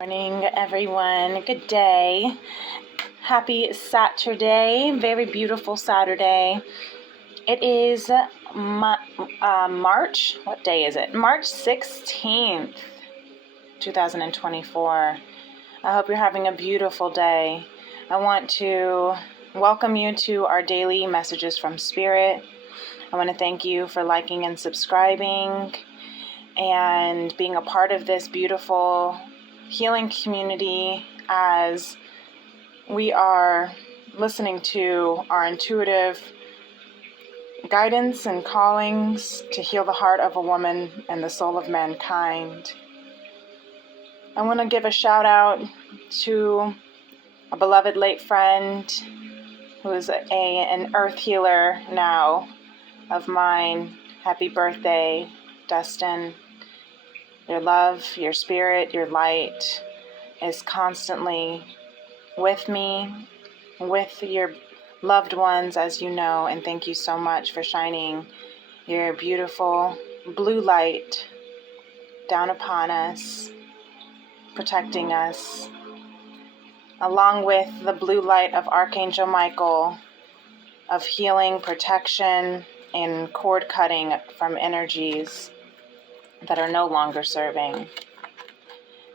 Morning, everyone. Good day. Happy Saturday. Very beautiful Saturday. It is March. What day is it? March 16th, 2024. I hope you're having a beautiful day. I want to welcome you to our daily messages from Spirit. I want to thank you for liking and subscribing and being a part of this beautiful healing community as we are listening to our intuitive guidance and callings to heal the heart of a woman and the soul of mankind. I want to give a shout out to a beloved late friend who is an earth healer now of mine. Happy birthday, Dustin. Your love, your spirit, your light is constantly with me, with your loved ones, as you know, and thank you so much for shining your beautiful blue light down upon us, protecting us, along with the blue light of Archangel Michael, of healing, protection, and cord cutting from energies that are no longer serving.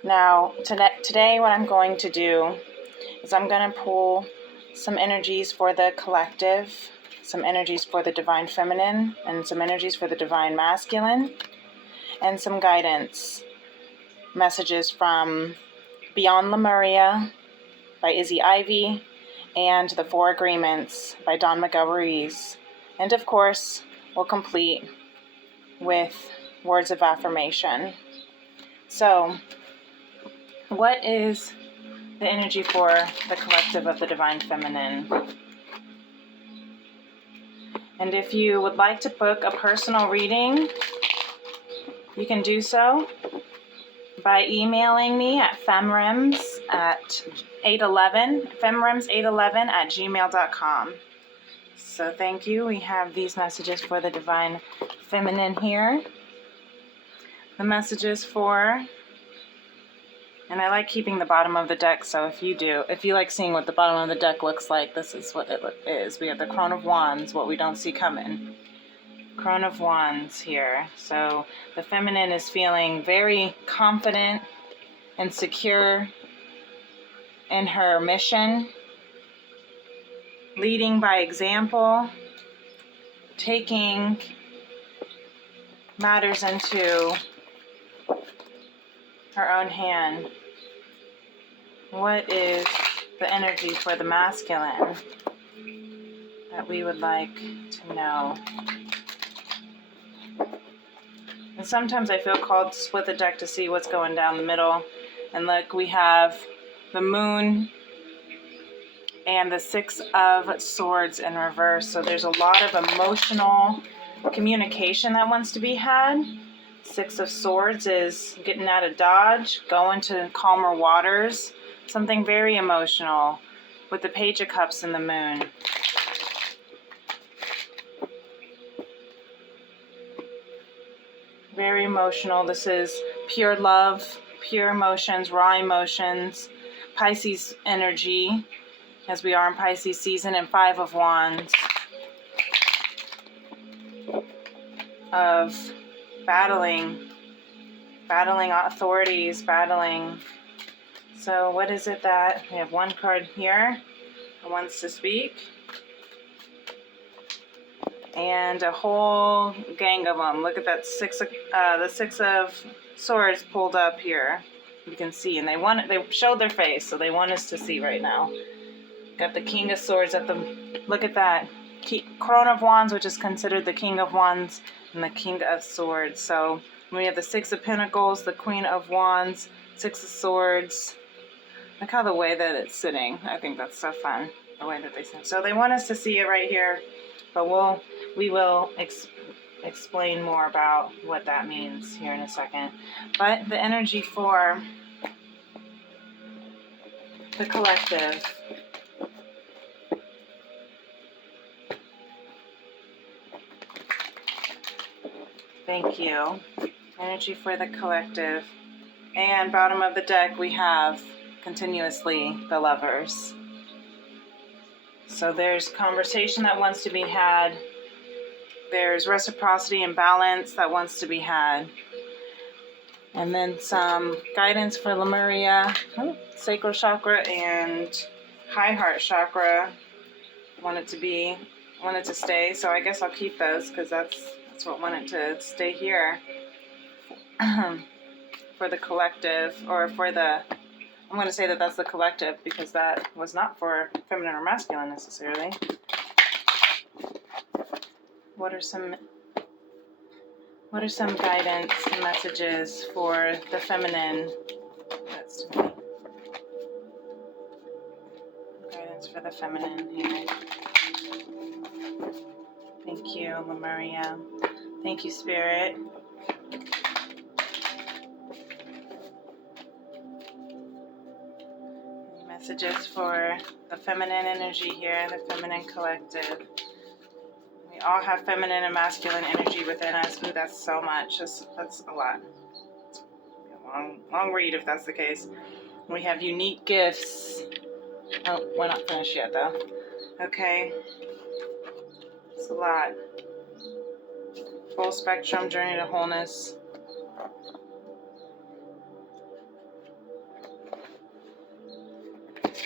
Now, today what I'm going to do is I'm going to pull some energies for the collective, some energies for the divine feminine, and some energies for the divine masculine, and some guidance messages from Beyond Lemuria by Izzy Ivy and The Four Agreements by Don Miguel Ruiz. And of course, we'll complete with words of affirmation. So, what is the energy for the collective of the divine feminine? And if you would like to book a personal reading, you can do so by emailing me at femrems811@gmail.com. So thank you. We have these messages for the divine feminine here. The messages for, and I like keeping the bottom of the deck, so if you like seeing what the bottom of the deck looks like, this is what it is. We have the Crone of Wands, what we don't see coming. Crone of Wands here. So the feminine is feeling very confident and secure in her mission, leading by example, taking matters into her own hand. What is the energy for the masculine that we would like to know? And sometimes I feel called to split the deck to see what's going down the middle. And look, we have the Moon and the Six of Swords in reverse. So there's a lot of emotional communication that wants to be had. Six of Swords is getting out of Dodge, going to calmer waters. Something very emotional with the Page of Cups and the Moon. Very emotional. This is pure love, pure emotions, raw emotions, Pisces energy, as we are in Pisces season, and Five of Wands. Of battling authorities, battling. So what is it that, we have one card here that wants to speak. And a whole gang of them. Look at that the Six of Swords pulled up here. You can see, and they showed their face, so they want us to see right now. Got the King of Swords at the, look at that. Crone of Wands, which is considered the King of Wands, and the King of Swords. So we have the Six of Pentacles, the Queen of Wands, Six of Swords. Look how the way that it's sitting. I think that's so fun, the way that they sit. So they want us to see it right here, but we will explain more about what that means here in a second. But the energy for the collective. Thank you. Energy for the collective. And bottom of the deck, we have continuously the Lovers. So there's conversation that wants to be had. There's reciprocity and balance that wants to be had. And then some guidance for Lemuria, sacral chakra and high heart chakra. Want it to stay. So I guess I'll keep those because that's what wanted to stay here. For the collective, or for the, I'm going to say that that's the collective because that was not for feminine or masculine necessarily. What are some guidance and messages for the feminine? That's guidance for the feminine here. Thank you, Lemuria. Thank you, Spirit. Messages for the feminine energy here, the feminine collective. We all have feminine and masculine energy within us. Ooh, that's so much. That's a lot. Long read if that's the case. We have unique gifts. Oh, we're not finished yet though. Okay. It's a lot. Full spectrum, journey to wholeness.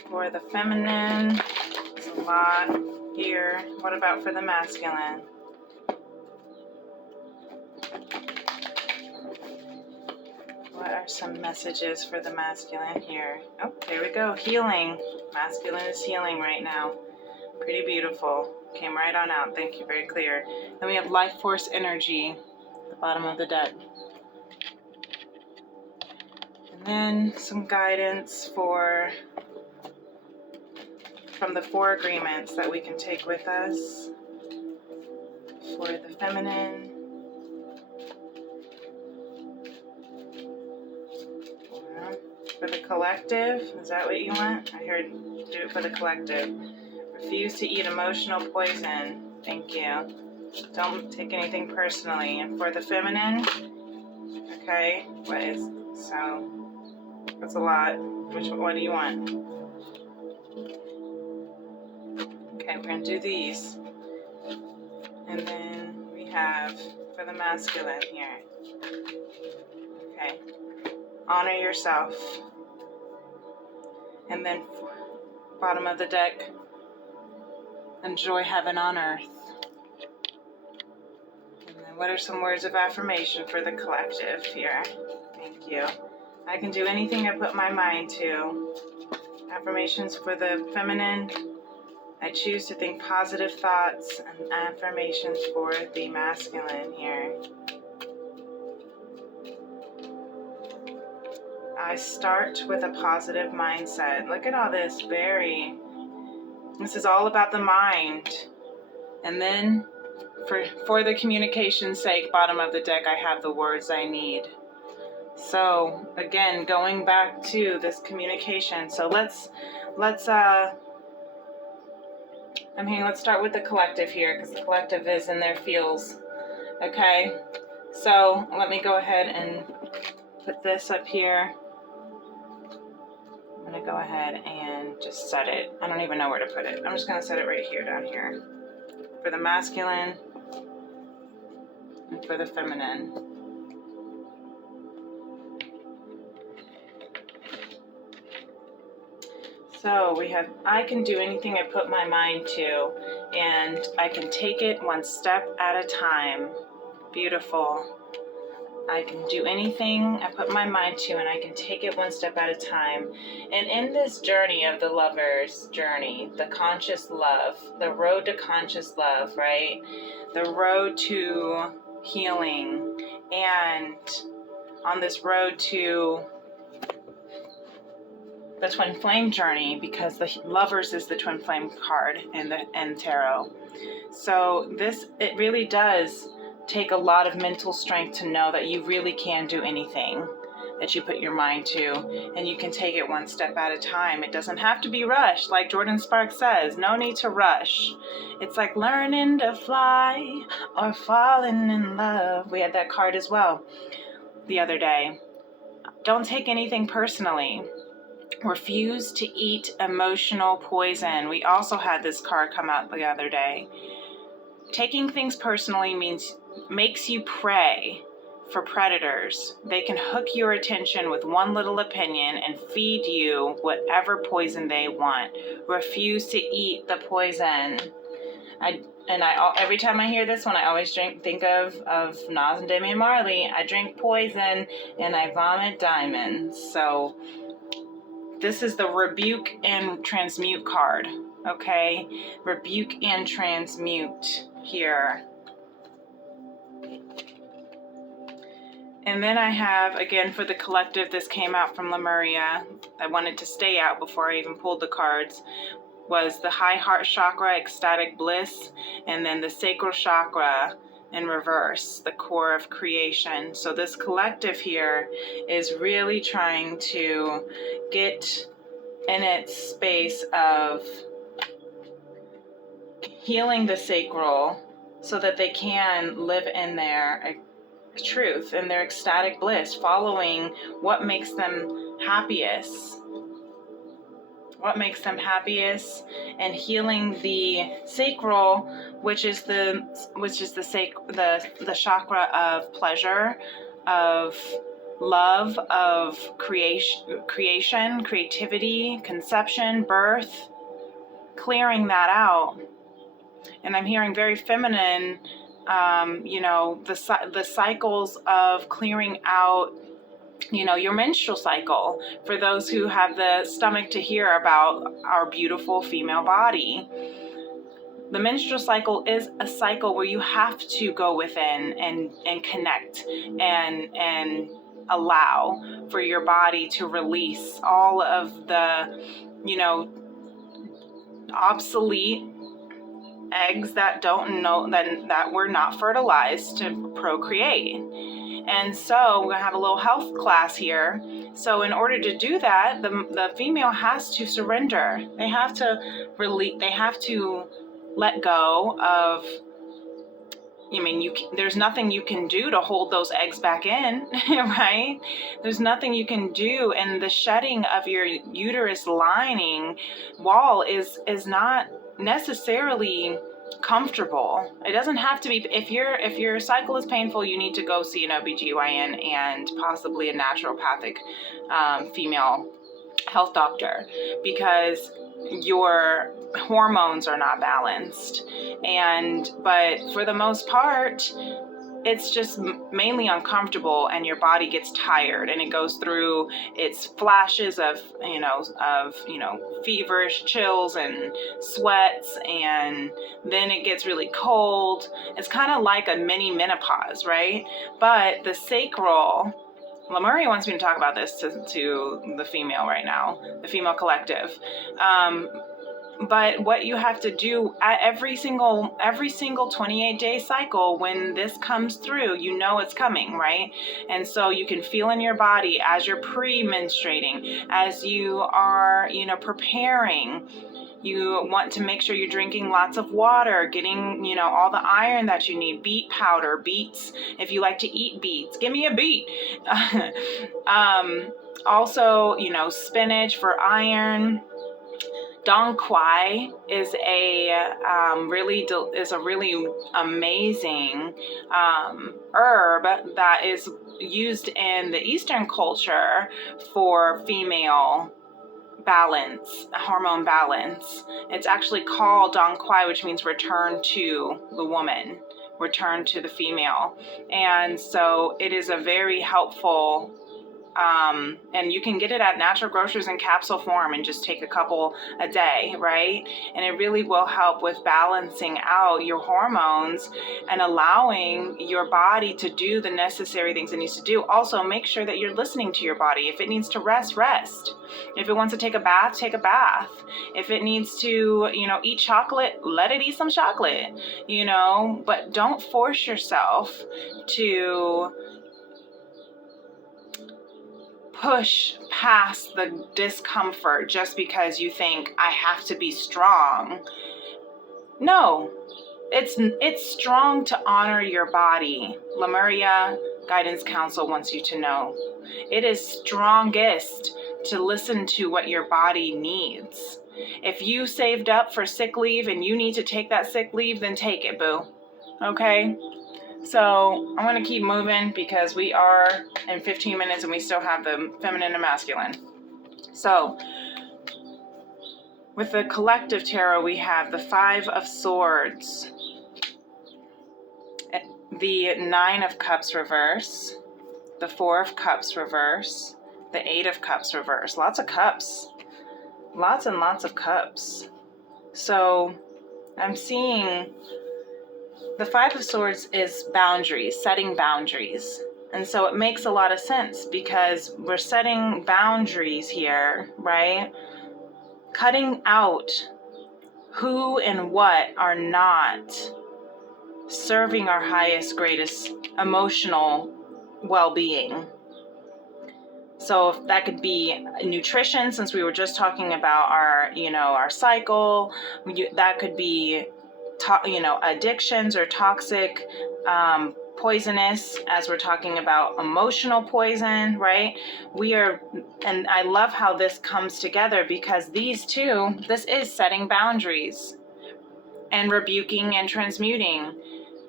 For the feminine, it's a lot here. What about for the masculine? What are some messages for the masculine here? Oh, there we go. Healing. Masculine is healing right now. Pretty beautiful. Came right on out. Thank you. Very clear. Then we have life force energy at the bottom of the deck. And then some guidance from the 4 agreements that we can take with us for the feminine. For the collective, is that what you want? I heard do it for the collective. Refuse to eat emotional poison. Thank you. Don't take anything personally. And for the feminine, okay, so that's a lot. What do you want? Okay, we're going to do these. And then we have for the masculine here. Okay. Honor yourself. And then bottom of the deck, enjoy heaven on earth. And then what are some words of affirmation for the collective here? Thank you. I can do anything I put my mind to. Affirmations for the feminine. I choose to think positive thoughts, and affirmations for the masculine here. I start with a positive mindset. Look at all this, this is all about the mind. And then for the communication's sake, bottom of the deck, I have the words I need. So again, going back to this communication. So let's start with the collective here, because the collective is in their feels. Okay, so let me go ahead and put this up here. I'm going to go ahead and just set it. I don't even know where to put it. I'm just going to set it right here, down here. For the masculine and for the feminine. So we have, I can do anything I put my mind to, and I can take it one step at a time. Beautiful. I can do anything I put my mind to, and I can take it one step at a time. And in this journey of the lover's journey, the conscious love, the road to conscious love, right? The road to healing, and on this road to the twin flame journey, because the lovers is the twin flame card in the tarot. So it really does take a lot of mental strength to know that you really can do anything that you put your mind to, and you can take it one step at a time. It doesn't have to be rushed, like Jordan Sparks says. No need to rush. It's like learning to fly or falling in love. We had that card as well the other day. Don't take anything personally. Refuse to eat emotional poison. We also had this card come out the other day. Taking things personally makes you prey for predators. They can hook your attention with one little opinion and feed you whatever poison they want. Refuse to eat the poison. Every time I hear this one, I always think of Nas and Damian Marley. I drink poison and I vomit diamonds. So this is the rebuke and transmute card. Okay, rebuke and transmute here. And then I have, again, for the collective, this came out from Lemuria. I wanted to stay out before I even pulled the cards, was the high heart chakra, ecstatic bliss, and then the sacral chakra in reverse, the core of creation. So this collective here is really trying to get in its space of healing the sacral so that they can live in their truth and their ecstatic bliss, following what makes them happiest. What makes them happiest, and healing the sacral, which is the chakra of pleasure, of love, of creation, creativity, conception, birth, clearing that out. And I'm hearing very feminine, the cycles of clearing out, your menstrual cycle, for those who have the stomach to hear about our beautiful female body. The menstrual cycle is a cycle where you have to go within and connect and allow for your body to release all of the, obsolete eggs that don't know that were not fertilized to procreate. And so we're going to have a little health class here. So in order to do that, the female has to surrender. They have to let go of, there's nothing you can do to hold those eggs back in, right? There's nothing you can do. And the shedding of your uterus lining wall is not necessarily comfortable. It doesn't have to be. If your cycle is painful, you need to go see an OBGYN and possibly a naturopathic female health doctor, because your hormones are not balanced. But for the most part, it's just mainly uncomfortable, and your body gets tired, and it goes through its flashes of feverish chills and sweats, and then it gets really cold. It's kind of like a mini menopause, right? But the sacral, Lemuria wants me to talk about this to the female right now, the female collective. But what you have to do at every single 28-day cycle, when this comes through, it's coming, right? And so you can feel in your body as you're pre-menstruating, as you are, preparing. You want to make sure you're drinking lots of water, getting, all the iron that you need, beet powder, beets. If you like to eat beets, give me a beet. Also, spinach for iron. Dong Quai is a really amazing herb that is used in the Eastern culture for female balance, hormone balance. It's actually called Dong Quai, which means return to the woman, return to the female. And so it is a very helpful, and you can get it at natural grocers in capsule form and just take a couple a day, right? And it really will help with balancing out your hormones and allowing your body to do the necessary things it needs to do. Also, make sure that you're listening to your body. If it needs to rest, rest. If it wants to take a bath, take a bath. If it needs to, eat chocolate, let it eat some chocolate, but don't force yourself to push past the discomfort just because you think I have to be strong. No, it's strong to honor your body. Lemuria, guidance council wants you to know. It is strongest to listen to what your body needs. If you saved up for sick leave and you need to take that sick leave, then take it, boo. Okay? So I'm going to keep moving because we are in 15 minutes and we still have the feminine and masculine. So with the collective tarot, we have the 5 of Swords, the 9 of Cups reverse, the 4 of Cups reverse, the 8 of Cups reverse. Lots of cups. Lots and lots of cups. So I'm seeing the 5 of Swords is boundaries, setting boundaries. And so it makes a lot of sense because we're setting boundaries here, right? Cutting out who and what are not serving our highest, greatest emotional well-being. So that could be nutrition, since we were just talking about our cycle. That could be, addictions or toxic, poisonous, as we're talking about emotional poison, right? And I love how this comes together because this is setting boundaries and rebuking and transmuting,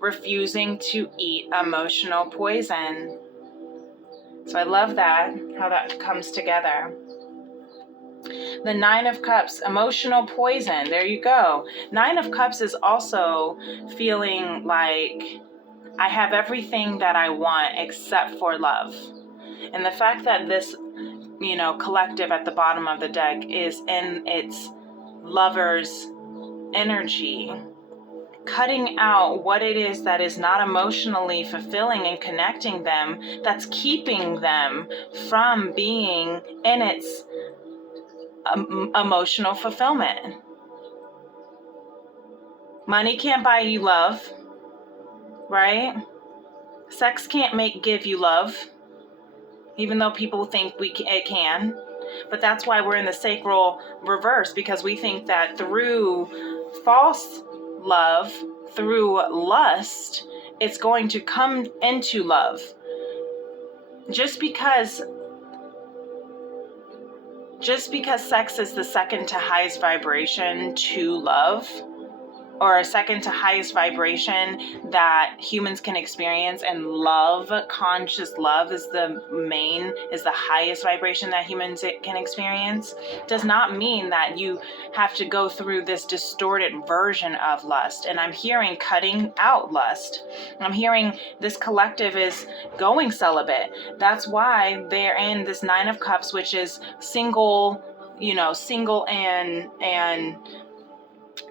refusing to eat emotional poison. So I love that, how that comes together. The 9 of Cups, emotional poison. There you go. 9 of Cups is also feeling like I have everything that I want except for love. And the fact that this, collective at the bottom of the deck is in its lover's energy, cutting out what it is that is not emotionally fulfilling and connecting them, that's keeping them from being in its emotional fulfillment. Money can't buy you love, right? Sex can't give you love, even though people think it can. But that's why we're in the sacral reverse, because we think that through false love, through lust, it's going to come into love. Just because sex is the second to highest vibration to love, or a second to highest vibration that humans can experience, and love, conscious love is the highest vibration that humans can experience, does not mean that you have to go through this distorted version of lust. And I'm hearing cutting out lust. I'm hearing this collective is going celibate. That's why they're in this 9 of Cups, which is single and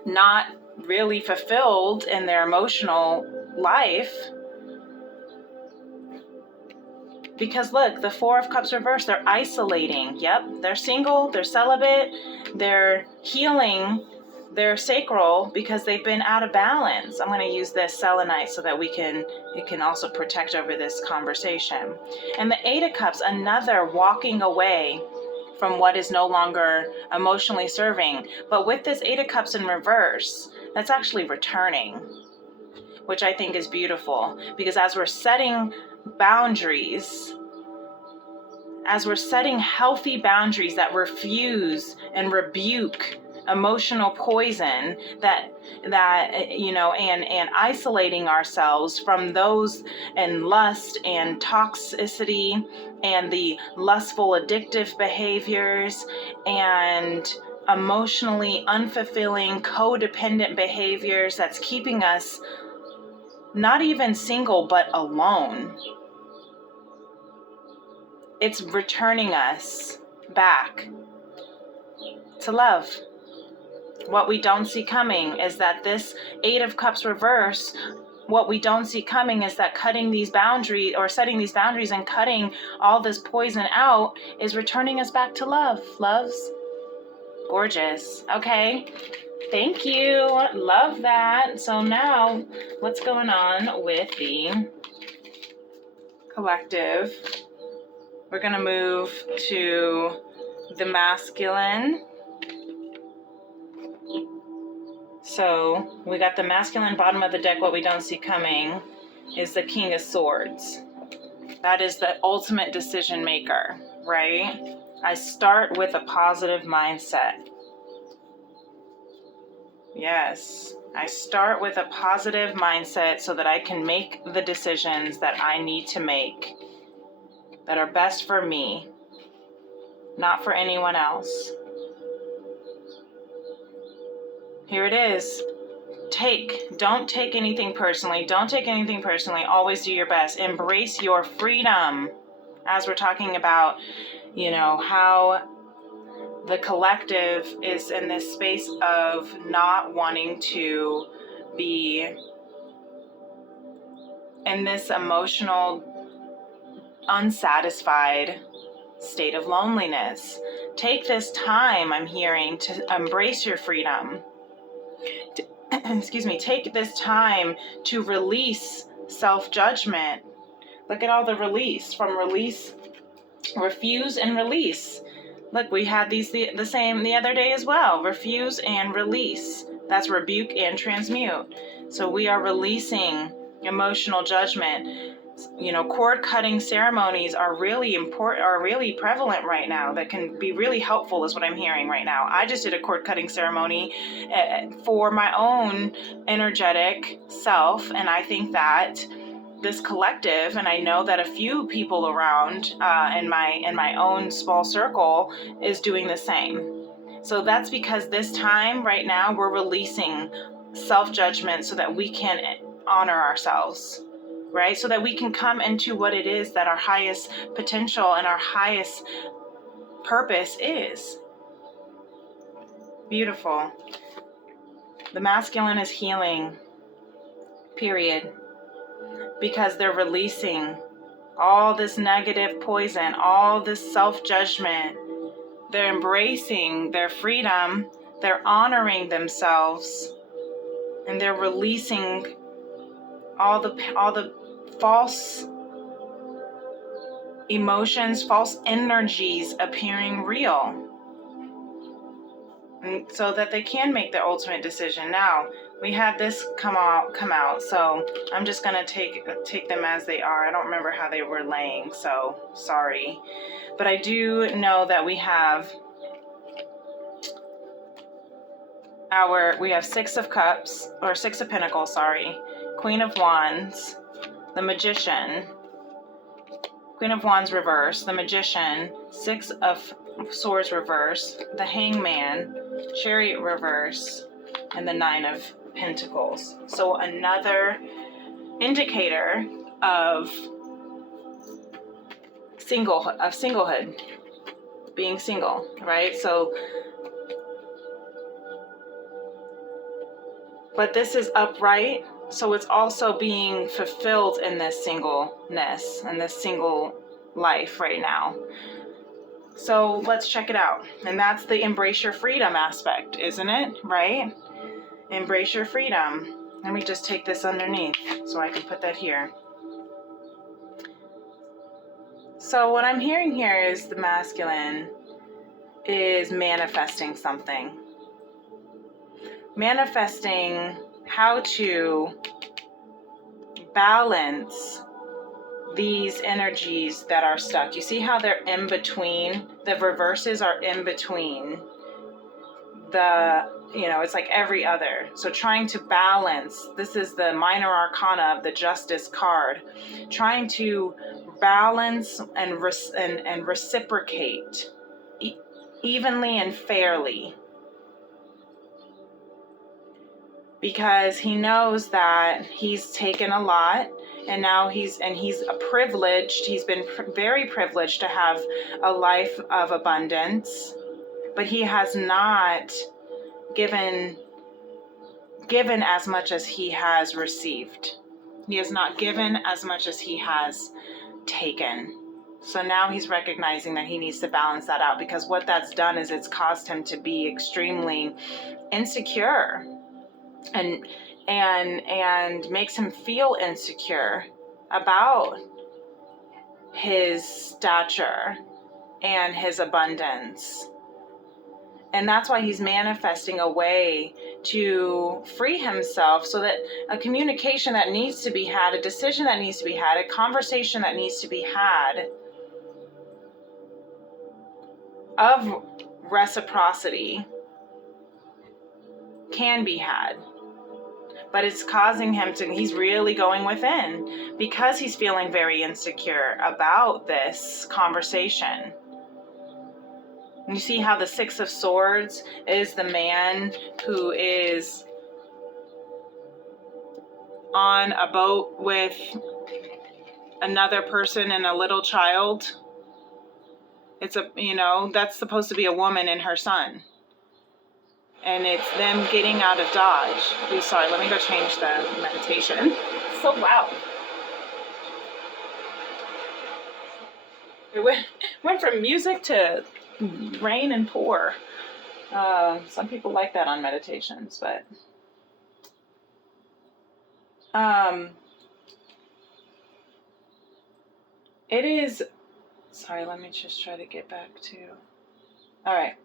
not really fulfilled in their emotional life. Because look, the 4 of Cups reverse, they're isolating. Yep, they're single, they're celibate, they're healing their sacral because they've been out of balance. I'm going to use this selenite so that it can also protect over this conversation. And the 8 of Cups, another walking away from what is no longer emotionally serving. But with this 8 of Cups in reverse, that's actually returning, which I think is beautiful, because as we're setting boundaries, as we're setting healthy boundaries that refuse and rebuke emotional poison, and isolating ourselves from those and lust and toxicity and the lustful addictive behaviors and emotionally unfulfilling codependent behaviors that's keeping us not even single but alone. It's returning us back to love. What we don't see coming is that this 8 of Cups reverse, what we don't see coming is that cutting these boundaries, or setting these boundaries and cutting all this poison out, is returning us back to love. Loves? Gorgeous. Okay. Thank you. Love that. So now, what's going on with the collective? We're going to move to the masculine. So we got the masculine bottom of the deck. What we don't see coming is the King of Swords. That is the ultimate decision maker, right? I start with a positive mindset. Yes, I start with a positive mindset so that I can make the decisions that I need to make that are best for me, not for anyone else. Here it is. Don't take anything personally. Don't take anything personally. Always do your best. Embrace your freedom. As we're talking about, how the collective is in this space of not wanting to be in this emotional, unsatisfied state of loneliness. Take this time, I'm hearing, to embrace your freedom. Take this time to release self-judgment. Look at all the release, from release, refuse and release. Look, we had these the same the other day as well. Refuse and release. That's rebuke and transmute. So we are releasing emotional judgment. Cord cutting ceremonies are really important, are really prevalent right now, that can be really helpful, is what I'm hearing right now. I just did a cord cutting ceremony for my own energetic self, and I think that this collective, and I know that a few people around in my own small circle is doing the same. So that's because this time right now we're releasing self-judgment so that we can honor ourselves, right? So that we can come into what it is that our highest potential and our highest purpose is. Beautiful. The masculine is healing, period. Because they're releasing all this negative poison, all this self-judgment. They're embracing their freedom, they're honoring themselves, and they're releasing all the false emotions, false energies appearing real. And so that they can make their ultimate decision. Now, we had this come out, so I'm just gonna take them as they are. I don't remember how they were laying, so sorry. But I do know that we have Six of Cups, or Six of Pentacles, sorry. Queen of Wands, the Magician, Queen of Wands reverse, the Magician, Six of Swords reverse, the Hangman, Chariot reverse, and the Nine of Pentacles. So another indicator of singlehood, being single, right? So, but this is upright, so it's also being fulfilled in this singleness and this single life right now. So let's check it out. And that's the embrace your freedom aspect, isn't it? Right? Embrace your freedom. Let me just take this underneath so I can put that here. So what I'm hearing here is the masculine is manifesting something. Manifesting how to balance these energies that are stuck. You see how they're in between? The reverses are in between. It's like every other. So trying to balance, this is the minor arcana of the Justice card, trying to balance and reciprocate evenly and fairly. Because he knows that he's taken a lot, and now he's privileged. He's been very privileged to have a life of abundance, but he has not given as much as he has received. He has not given as much as he has taken. So now he's recognizing that he needs to balance that out, because what that's done is it's caused him to be extremely insecure. And makes him feel insecure about his stature and his abundance. And that's why he's manifesting a way to free himself, so that a communication that needs to be had, a decision that needs to be had, a conversation that needs to be had of reciprocity can be had. But it's causing him to, he's really going within because he's feeling very insecure about this conversation. You see how the Six of Swords is the man who is on a boat with another person and a little child. It's a, that's supposed to be a woman and her son. And it's them getting out of Dodge. Ooh, sorry, let me go change the meditation. It's so loud. It went from music to rain and pour. Some people like that on meditations, but it is, sorry, let me just try to get back to, all right.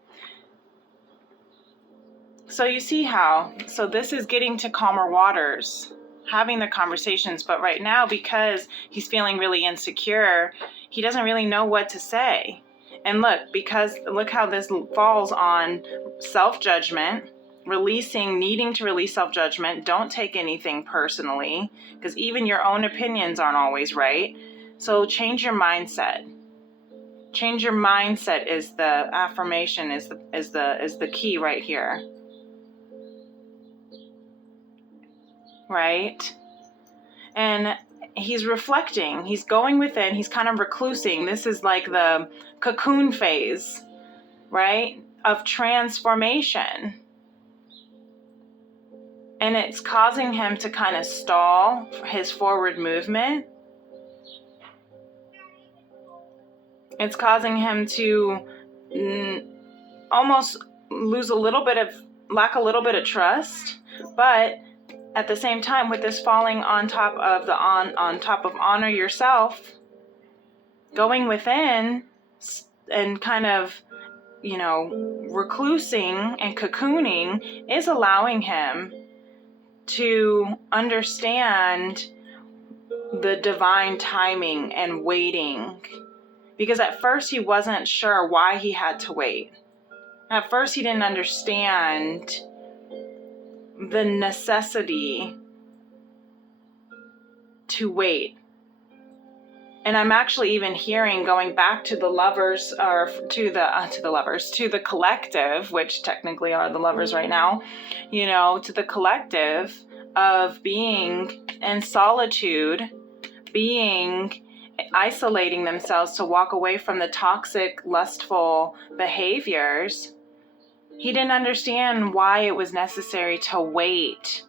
So you see how, so this is getting to calmer waters, having the conversations, but right now, because he's feeling really insecure, he doesn't really know what to say. And look how this falls on self-judgment, needing to release self-judgment. Don't take anything personally, because even your own opinions aren't always right. So change your mindset. Change your mindset is the affirmation, is the key right here. Right? And he's reflecting, he's going within, he's kind of reclusing. This is like the cocoon phase, right, of transformation. And it's causing him to kind of stall his forward movement. It's causing him to almost lack a little bit of trust, but at the same time, with this falling on top of honor yourself, going within and kind of, reclusing and cocooning is allowing him to understand the divine timing and waiting. Because at first he wasn't sure why he had to wait. At first he didn't understand the necessity to wait. And I'm actually even hearing, going back to the lovers, or to the collective, which technically are the lovers right now, to the collective of being in solitude, isolating themselves to walk away from the toxic, lustful behaviors. He didn't understand why it was necessary to wait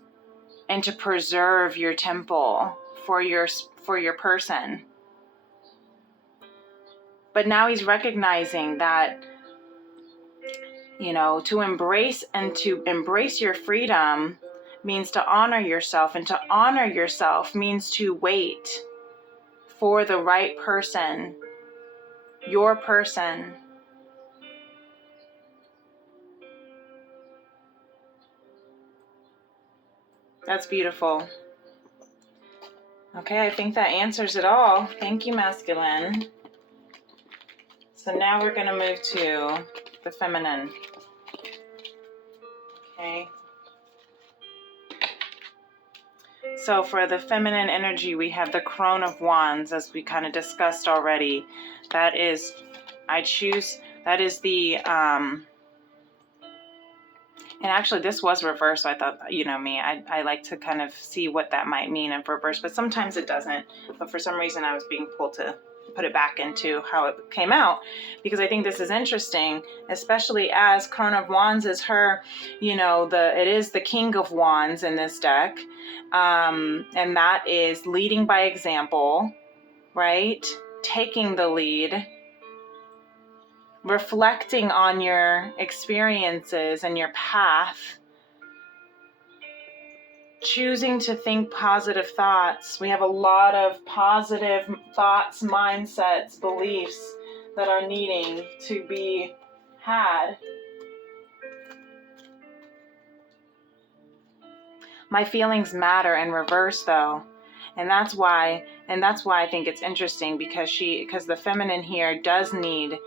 and to preserve your temple for your person. But now he's recognizing that, to embrace your freedom means to honor yourself, and to honor yourself means to wait for the right person, your person. That's beautiful. Okay, I think that answers it all. Thank you, masculine. So now we're going to move to the feminine. Okay. So for the feminine energy, we have the Crone of Wands, as we kind of discussed already. That is the, and actually this was reversed, so I thought, me, I like to kind of see what that might mean in reverse, but sometimes it doesn't. But for some reason I was being pulled to put it back into how it came out, because I think this is interesting, especially as Crone of Wands is her, it is the King of Wands in this deck, and that is leading by example, right? Taking the lead, reflecting on your experiences and your path, choosing to think positive thoughts. We have a lot of positive thoughts, mindsets, beliefs that are needing to be had. My feelings matter in reverse though. And that's why I think it's interesting, because the feminine here does need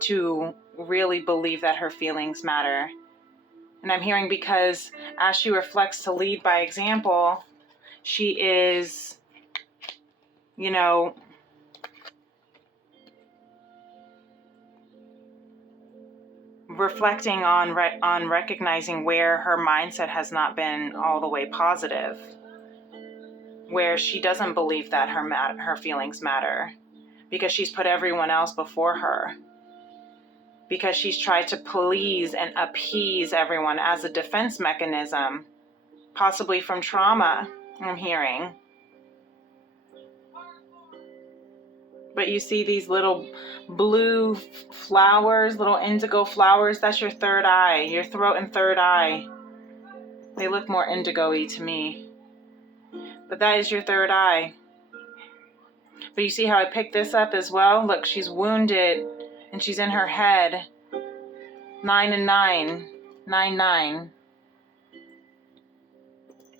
to really believe that her feelings matter. And I'm hearing, because as she reflects to lead by example, she is, reflecting on recognizing where her mindset has not been all the way positive, where she doesn't believe that her feelings matter, because she's put everyone else before her, because she's tried to please and appease everyone as a defense mechanism, possibly from trauma, I'm hearing. But you see these little blue flowers, little indigo flowers, that's your third eye, your throat and third eye. They look more indigo-y to me. But that is your third eye. But you see how I picked this up as well? Look, she's wounded and she's in her head. 9 and 9. 9, 9.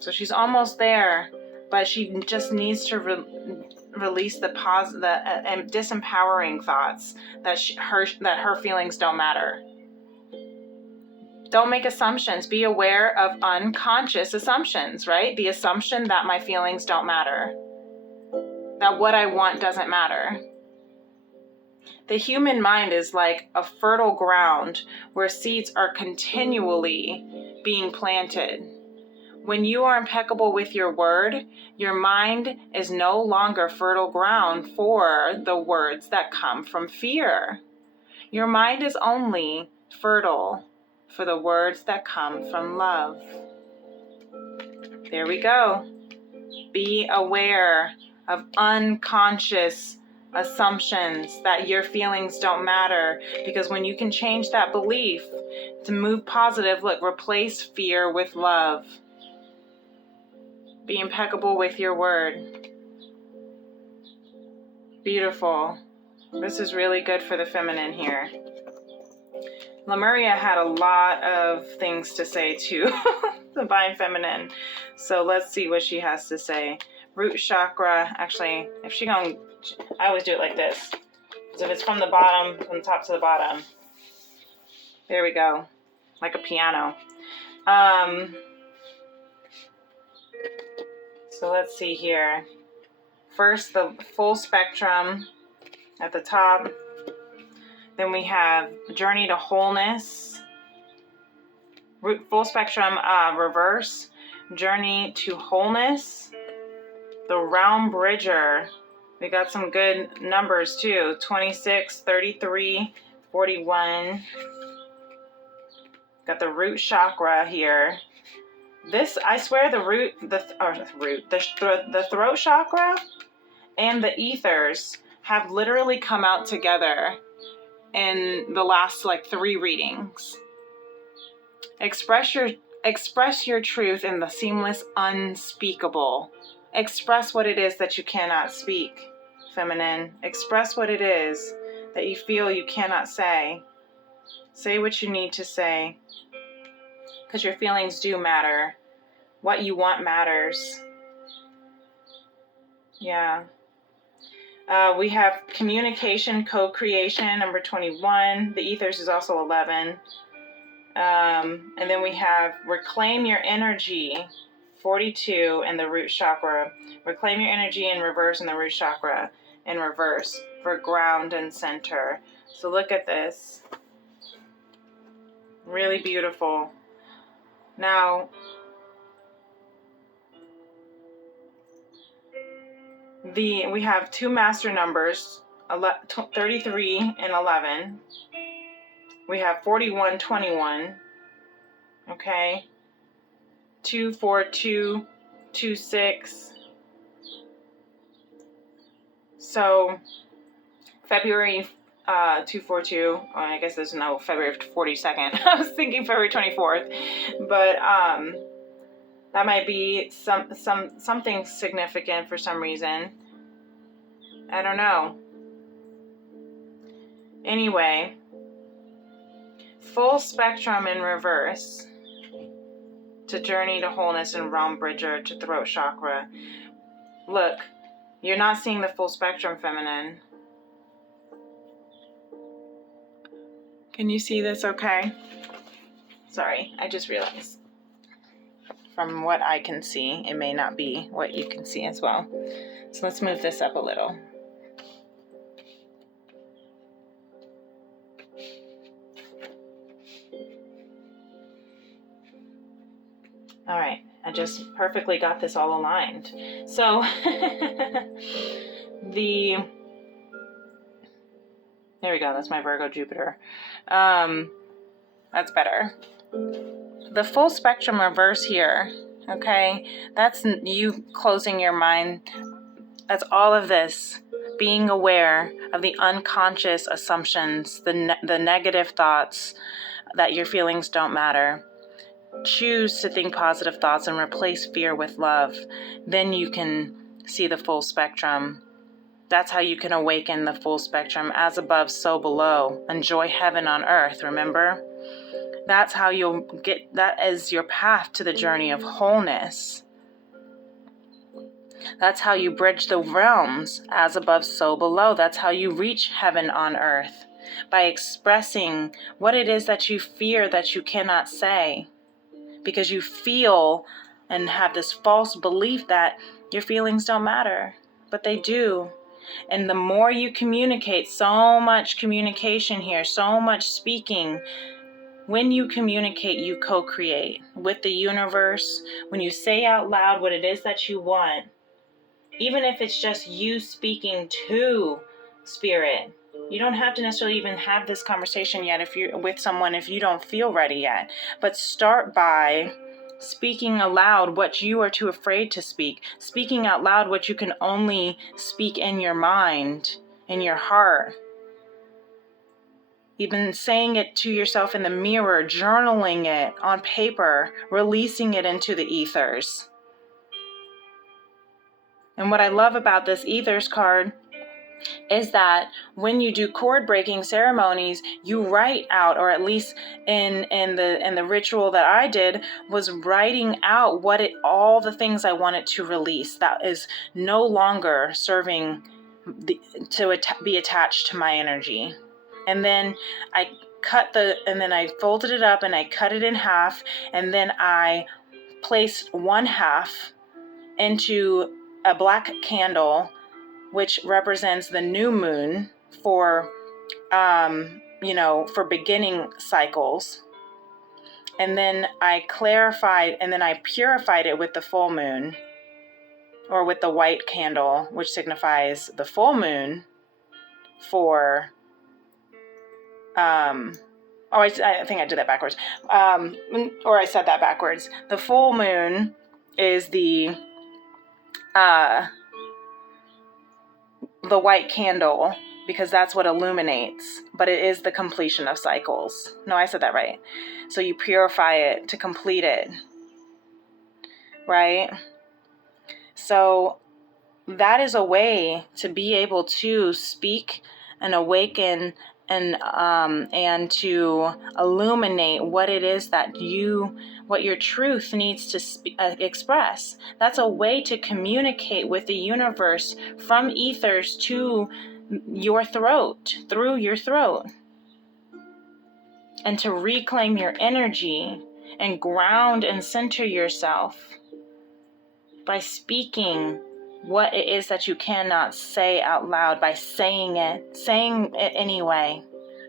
So she's almost there, but she just needs to release the disempowering thoughts that her feelings don't matter. Don't make assumptions. Be aware of unconscious assumptions, right? The assumption that my feelings don't matter, that what I want doesn't matter. The human mind is like a fertile ground where seeds are continually being planted. When you are impeccable with your word, your mind is no longer fertile ground for the words that come from fear. Your mind is only fertile for the words that come from love. There we go. Be aware of unconscious assumptions that your feelings don't matter, because when you can change that belief to move positive, look, replace fear with love. Be impeccable with your word. Beautiful. This is really good for the feminine here. Lemuria had a lot of things to say to the Divine Feminine. So let's see what she has to say. Root chakra. Actually, I always do it like this. Because if it's from the top to the bottom. There we go. Like a piano. So let's see here. First, the full spectrum at the top. Then we have Journey to Wholeness. Full spectrum reverse. Journey to Wholeness. The Realm Bridger. We got some good numbers too. 26, 33, 41. Got the root chakra here. This, I swear, the throat chakra and the ethers have literally come out together in the last 3 readings. Express your truth in the seamless unspeakable. Express what it is that you cannot speak, feminine. Express what it is that you feel you cannot say. Say what you need to say, because your feelings do matter. What you want matters. Yeah. We have communication, co-creation, number 21. The ethers is also 11. And then we have reclaim your energy, 42, in the root chakra. Reclaim your energy in reverse in the root chakra, in reverse for ground and center. So look at this. Really beautiful. Now, we have 2 master numbers, 33 and 11. We have 41, 21. Okay. 2, 4, 2, 2, 6. So February 242. I guess there's no February 42nd. I was thinking February 24th, but that might be something significant for some reason. I don't know. Anyway, full spectrum in reverse to journey to wholeness and realm bridger to throat chakra. Look, you're not seeing the full spectrum, feminine. Can you see this okay? Sorry, I just realized. From what I can see, it may not be what you can see as well. So let's move this up a little. All right, I just perfectly got this all aligned. So there we go, that's my Virgo Jupiter. That's better. The full spectrum reverse here, okay? That's you closing your mind. That's all of this. Being aware of the unconscious assumptions, the negative thoughts that your feelings don't matter. Choose to think positive thoughts and replace fear with love. Then you can see the full spectrum. That's how you can awaken the full spectrum. As above, so below. Enjoy heaven on earth, remember? That's how you'll get, that is your path to the journey of wholeness. That's how you bridge the realms. As above, so below. That's how you reach heaven on earth. By expressing what it is that you fear that you cannot say. Because you feel and have this false belief that your feelings don't matter, but they do. And the more you communicate, so much communication here, so much speaking. When you communicate, you co-create with the universe. When you say out loud what it is that you want, even if it's just you speaking to spirit, you don't have to necessarily even have this conversation yet if you're with someone if you don't feel ready yet. But start by speaking aloud what you are too afraid to speak. Speaking out loud what you can only speak in your mind, in your heart. Even saying it to yourself in the mirror, journaling it on paper, releasing it into the ethers. And what I love about this ethers card is that when you do cord breaking ceremonies, you write out, or at least in the ritual that I did, was writing out all the things I wanted to release that is no longer serving to be attached to my energy. And then I folded it up and I cut it in half, and then I placed one half into a black candle, which represents the new moon for beginning cycles. And then I purified it with the full moon, or with the white candle, which signifies the full moon for, I think I did that backwards. Or I said that backwards. The full moon is the white candle, because that's what illuminates, but it is the completion of cycles. No, I said that right. So you purify it to complete it, right? So that is a way to be able to speak and awaken and to illuminate what it is that what your truth needs to express. That's a way to communicate with the universe from ethers to your throat, through your throat, and to reclaim your energy and ground and center yourself by speaking what it is that you cannot say out loud, by saying it anyway.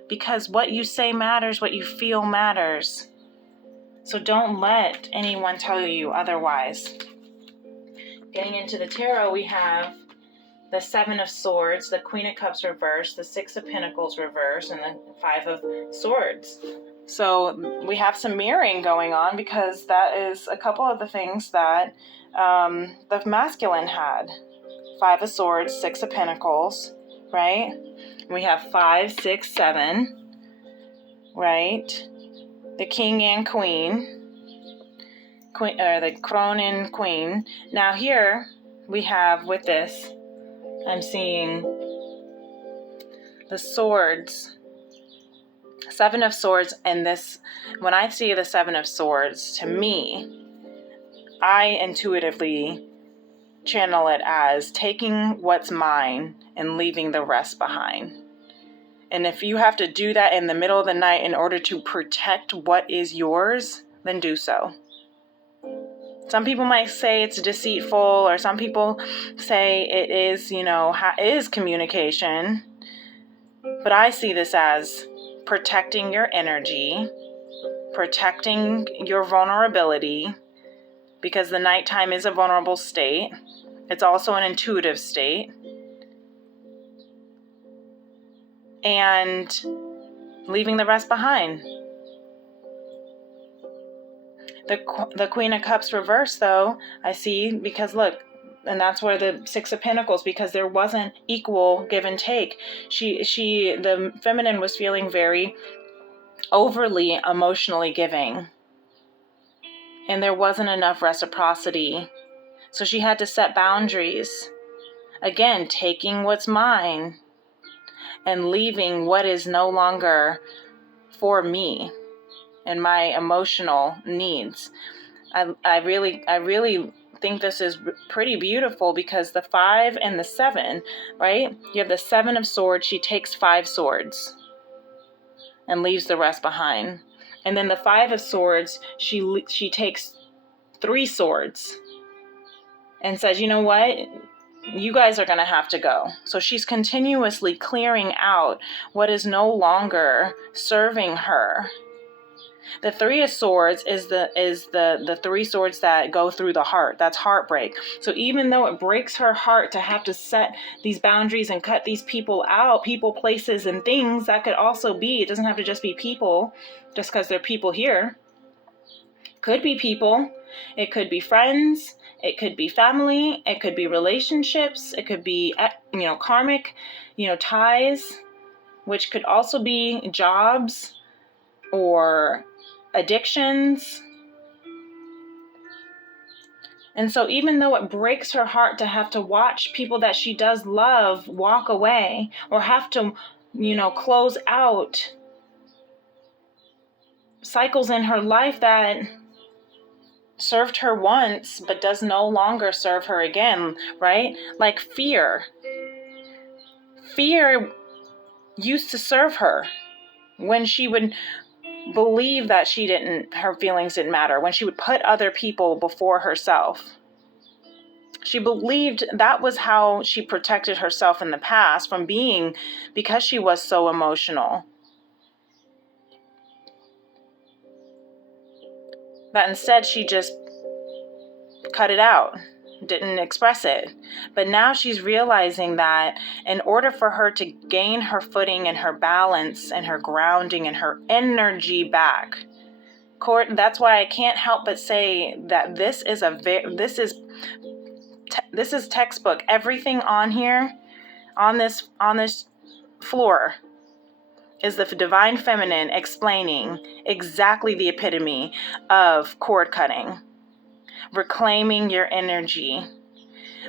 Because what you say matters, what you feel matters. So don't let anyone tell you otherwise. Getting into the tarot, we have the Seven of Swords, the Queen of Cups reversed, the Six of Pentacles reversed, and the Five of Swords. So we have some mirroring going on, because that is a couple of the things that the masculine had. Five of Swords, Six of Pentacles, right? We have 5, 6, 7, right? The King and Queen, or the Crone and Queen. Now here we have, with this, I'm seeing the swords, Seven of Swords, and this, when I see the Seven of Swords, to me, I intuitively channel it as taking what's mine and leaving the rest behind. And if you have to do that in the middle of the night in order to protect what is yours, then do so. Some people might say it's deceitful, or some people say it is, is communication. But I see this as protecting your energy, protecting your vulnerability, because the nighttime is a vulnerable state. It's also an intuitive state. And leaving the rest behind. The Queen of Cups reversed, though, I see, because look, and that's where the Six of Pentacles, because there wasn't equal give and take. The feminine was feeling very overly emotionally giving, and there wasn't enough reciprocity. So she had to set boundaries. Again, taking what's mine and leaving what is no longer for me and my emotional needs. I really think this is pretty beautiful, because the 5 and the 7, right? You have the 7 of Swords. She takes 5 swords and leaves the rest behind. And then the 5 of Swords, she takes 3 swords and says, you know what? You guys are going to have to go. So she's continuously clearing out what is no longer serving her. The 3 of Swords is the 3 swords that go through the heart. That's heartbreak. So even though it breaks her heart to have to set these boundaries and cut these people out, people, places, and things, that could also be, it doesn't have to just be people, just because they're people here. Could be people. It could be friends. It could be family. It could be relationships. It could be, karmic, ties, which could also be jobs or addictions. And so even though it breaks her heart to have to watch people that she does love walk away, or have to, close out cycles in her life that served her once but does no longer serve her again, right? Like fear. Fear used to serve her when she would believe that her feelings didn't matter, when she would put other people before herself. She believed that was how she protected herself in the past from because she was so emotional. That instead she just cut it out, didn't express it. But now she's realizing that in order for her to gain her footing and her balance and her grounding and her energy back, that's why I can't help but say that this is textbook. Everything on here, on this floor, is the divine feminine explaining exactly the epitome of cord cutting. Reclaiming your energy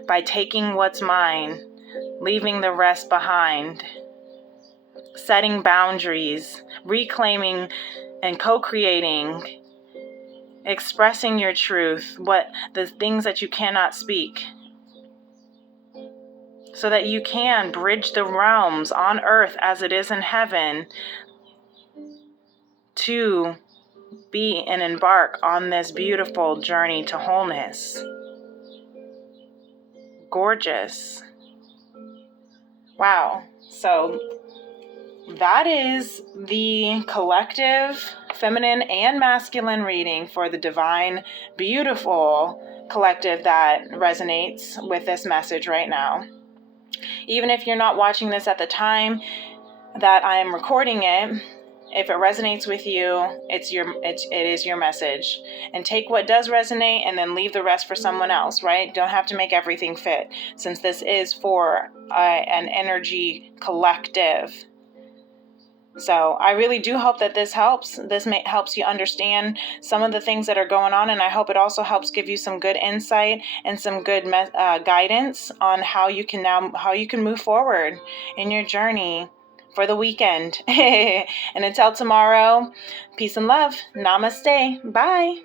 by taking what's mine, leaving the rest behind, setting boundaries, reclaiming and co-creating, expressing your truth, the things that you cannot speak, so that you can bridge the realms on earth as it is in heaven to be and embark on this beautiful journey to wholeness. Gorgeous. Wow. So that is the collective feminine and masculine reading for the divine, beautiful collective that resonates with this message right now. Even if you're not watching this at the time that I'm recording it, if it resonates with you, it is your message. And take what does resonate and then leave the rest for someone else, right? Don't have to make everything fit, since this is for an energy collective. So I really do hope that this helps. This helps you understand some of the things that are going on, and I hope it also helps give you some good insight and some good guidance on how you can move forward in your journey for the weekend. And until tomorrow, peace and love. Namaste. Bye.